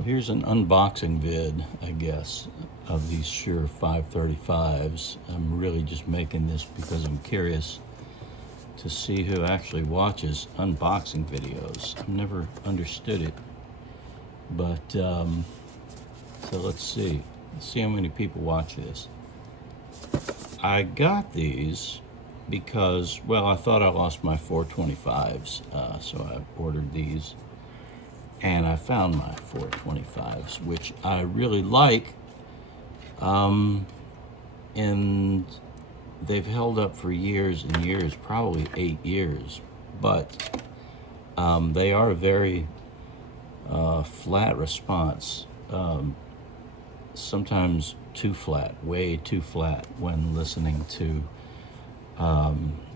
Well, here's an unboxing vid, I guess, of these Shure 535s. I'm really just making this because I'm curious to see who actually watches unboxing videos. I've never understood it, but so let's see. Let's see how many people watch this. I got these because, well, I thought I lost my 425s, so I ordered these. And I found my 425s, which I really like, and they've held up for years and years, probably 8 years, but they are a very flat response, sometimes too flat, way too flat when listening to,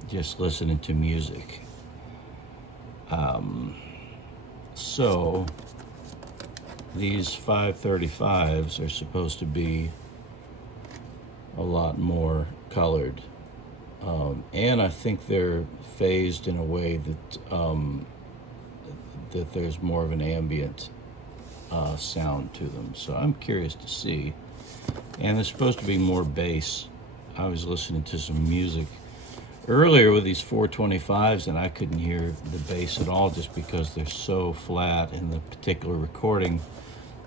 just listening to music. So these 535s are supposed to be a lot more colored, and I think they're phased in a way that that there's more of an ambient sound to them. So I'm curious to see. And there's supposed to be more bass. I was listening to some music earlier with these 425s, and I couldn't hear the bass at all just because they're so flat, and the particular recording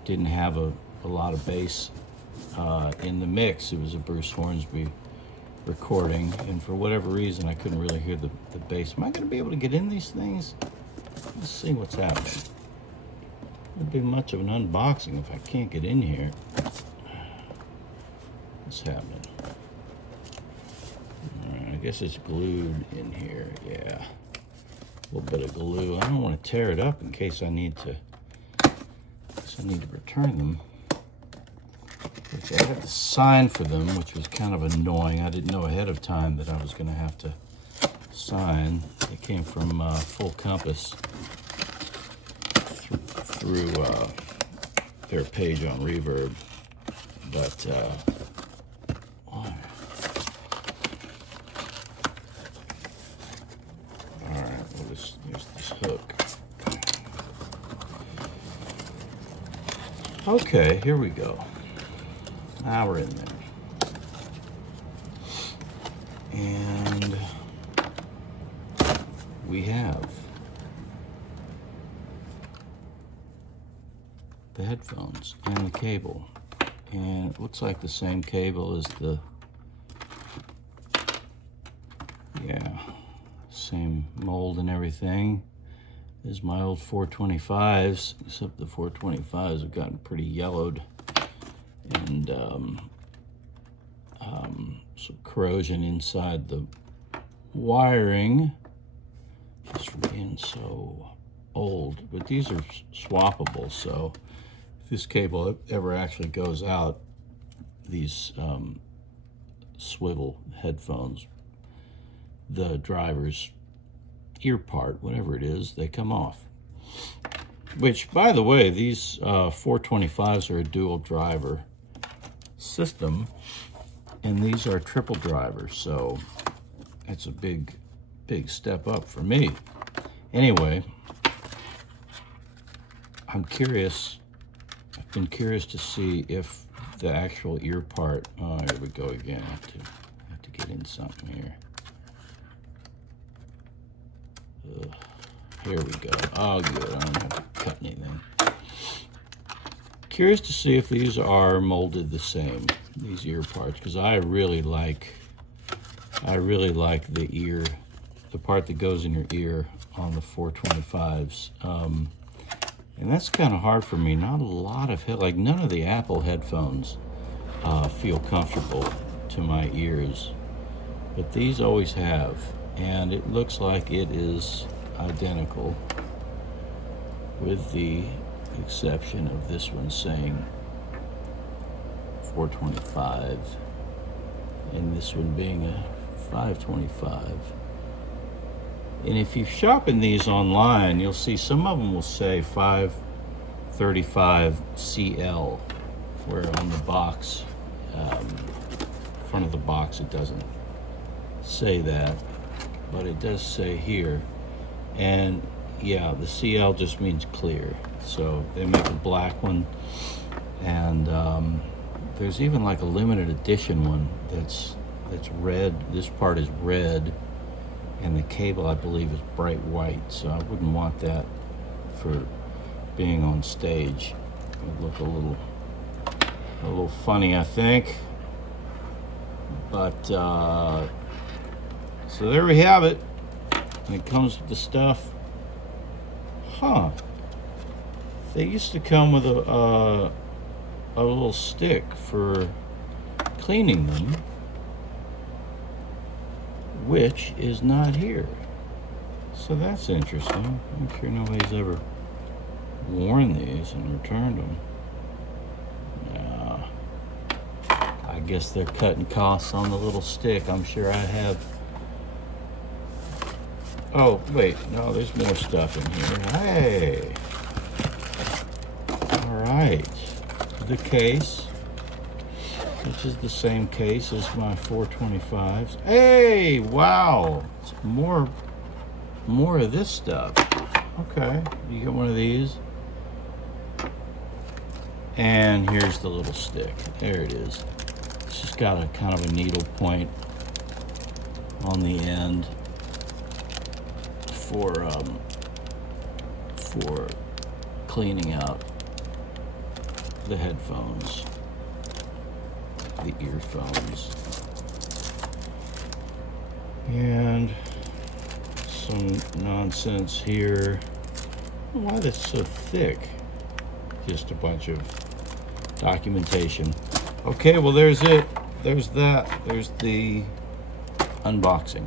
didn't have a lot of bass in the mix. It was a Bruce Hornsby recording, and for whatever reason I couldn't really hear the bass. Am I going to be able to get in these things? Let's see what's happening. It wouldn't be much of an unboxing if I can't get in here. What's happening? I guess it's glued in here, yeah. A little bit of glue. I don't want to tear it up in case I need to return them. Which I had to sign for them, which was kind of annoying. I didn't know ahead of time that I was going to have to sign. They came from Full Compass through their page on Reverb, but there's this hook. Okay, here we go. Now we're in there. And we have the headphones and the cable. And it looks like the same cable as the, same mold and everything as my old 425s, except the 425s have gotten pretty yellowed, and some corrosion inside the wiring just from being so old. But these are swappable, so if this cable ever actually goes out, these swivel headphones, the driver's ear part, whatever it is, they come off. Which, by the way, these 425s are a dual driver system, and these are triple drivers, so that's a big step up for me. Anyway, I'm curious. I've been curious to see if the actual ear part. Oh, here we go again. I have to get in something here. Here we go. Oh, good. I don't have to cut anything. Curious to see if these are molded the same, these ear parts, because I really like the ear, the part that goes in your ear on the 425s. And that's kind of hard for me. Not a lot of like none of the Apple headphones feel comfortable to my ears, but these always have. And it looks like it is identical, with the exception of this one saying 425 and this one being a 525. And if you shop in these online, you'll see some of them will say 535 CL, where on the box, front of the box, it doesn't say that. But it does say here, and yeah, the CL just means clear. So they make a black one, and there's even like a limited edition one that's red. This part is red, and the cable, I believe, is bright white. So I wouldn't want that for being on stage. It would look a little funny, I think. But so there we have it. And it comes with the stuff. Huh. They used to come with a little stick for cleaning them, which is not here. So that's interesting. I'm sure nobody's ever worn these and returned them. Yeah. I guess they're cutting costs on the little stick. I'm sure I have. Oh, wait, no, there's more stuff in here. Hey. All right. The case, which is the same case as my 425s. Hey, wow. It's more of this stuff. Okay, you get one of these. And here's the little stick. There it is. It's just got a kind of a needle point on the end for cleaning out the headphones, the earphones, and some nonsense here. I don't know why that's so thick. Just a bunch of documentation. Okay, well, there's it. There's that. There's the unboxing.